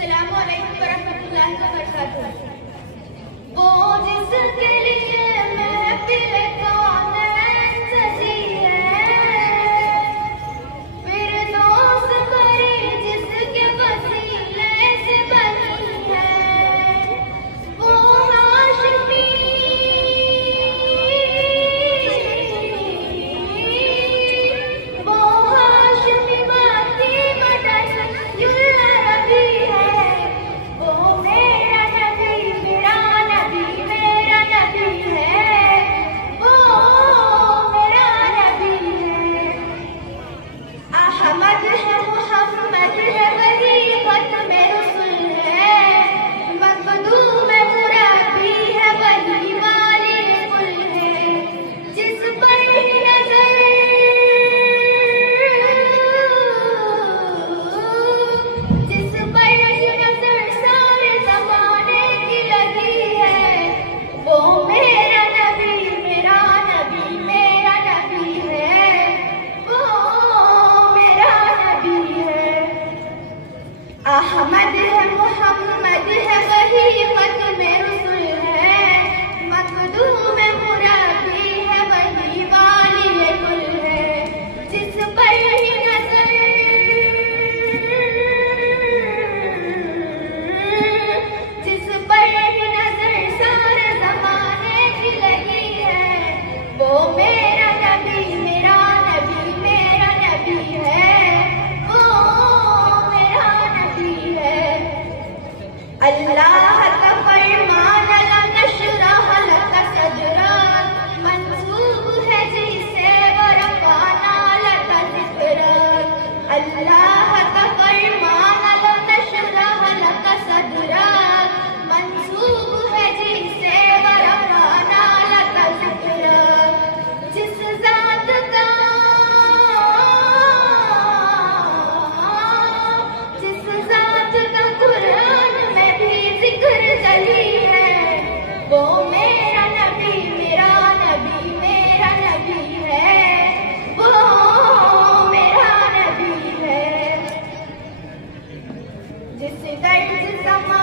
अस्सलामुअलैकुम वरहमतुल्लाहि वबरकातुहू। वो जिसके लिए महफिल कौनैन सजी है, फिरदौस भरी जिसके वसीले से बनी है, वो हाशमी माती मदद युल्ला रबी है। वो मेरा नबी मेरा नबी मेरा नबी है, वो मेरा नबी है। अहमद है मुहम्मद है वही खत्म रसूल है, मखदूम मुरब्बी है वही वाली कुल है। जिस पर नजर सारे ज़माने की लगी है, वो मेरा नबी मेरा नबी मेरा नबी है, वो मेरा नबी है। अहमद है मुहम्मद है वही खत्म रसूल है, मखदूम मुरब्बी है वही वाली कुल है। जिस पर नजर सारे ज़माने की लगी है, वो मेरा नबी मेरा नबी मेरा नबी है, वो मेरा नबी है। अल्लाह का फरमान लम नशरह लक सदरक, मंसूब है जिसे वरफ़अना लक ज़िक्रक। अल्लाह का फरमान लम नशरह लक सदरक, मंसूब है जिसे वरफ़अना लक ज़िक्रक। जिस ज़ात का कुरान में भी जिक्र चली है, वो मेरा नबी मेरा नबी मेरा नबी है, वो मेरा नबी है। जिस दर्द समा